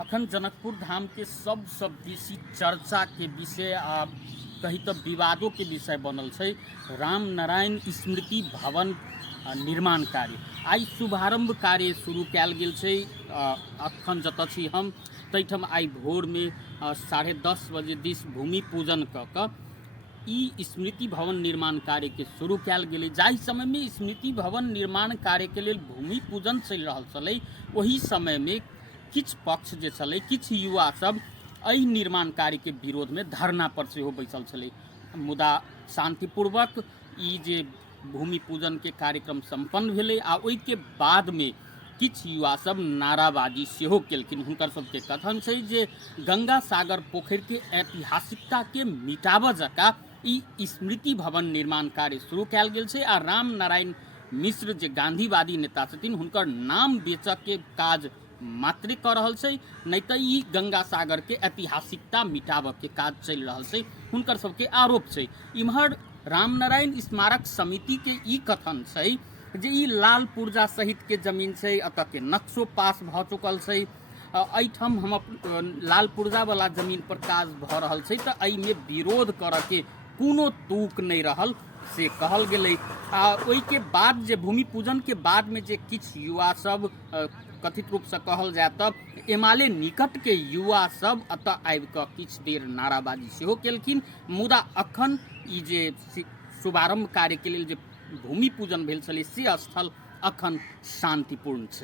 अखन जनकपुर धाम के सबसँ बेसी चर्चा के विषय आ कही तो विवादों के विषय बनल छै राम नारायण स्मृति भवन निर्माण कार्य। आई शुभारंभ कार्य शुरू कयल गेल छै। अखन जतऽ छी हम तैठम आई भोर में 10:30 बजे दिस भूमि पूजन कऽ ई स्मृति भवन निर्माण कार्य के शुरू कयल गेलै। जाहि समय में स्मृति भवन निर्माण कार्य के लेल भूमि पूजन चलि रहल छलै, ओही समय में किछ पक्ष जे छलै, किछ युवा सब एहि निर्माण कार्य के विरोध में धरना पर सेहो बैसल छलै। मुदा शांतिपूर्वक ई जे भूमि पूजन के कार्यक्रम संपन्न भेलै आ ओहि के बाद में किछ युवा सब नाराबाजी सेहो केलखिन। हुनकर सबके कथन छै जे गंगा सागर पोखरि के ऐतिहासिकता के मिटाबऽ जकाँ ई स्मृति भवन निर्माण कार्य शुरू कयल गेल छै आ राम नारायण मिश्र जे गांधीवादी नेता छथिन हुनकर नाम बेचऽ के काज मात्र कऽ रहल छै, नहीं तो ई गंगा सागर के ऐतिहासिकता मिटाबऽ के काज चलि रहल छै, हुनकर सबके आरोप छै। इम्हर रामनारायण स्मारक समिति के ई कथन छै जे ई लाल पुर्जा सहित के जमीन छै, अतऽ के नक्शो पास भऽ चुकल छै। एहिठाम हम लाल पुर्जा वाला जमीन पर काज भऽ रहल छै तऽ एहिमे विरोध करऽ के कोनो तुक नहीं रहल से कहल गेलै। आ ओहि के बाद जे भूमि पूजन के बाद में जे किछ युवा सब कथित रूप से कहल जाए तब एमाले निकट के युवा सब अतः आबि कऽ किछ देर नाराबाजी सेहो केलखिन। मुदा अखन ई जे शुभारंभ कार्य के लेल जे भूमि पूजन भेल छलै से स्थल अखन शांतिपूर्ण छै।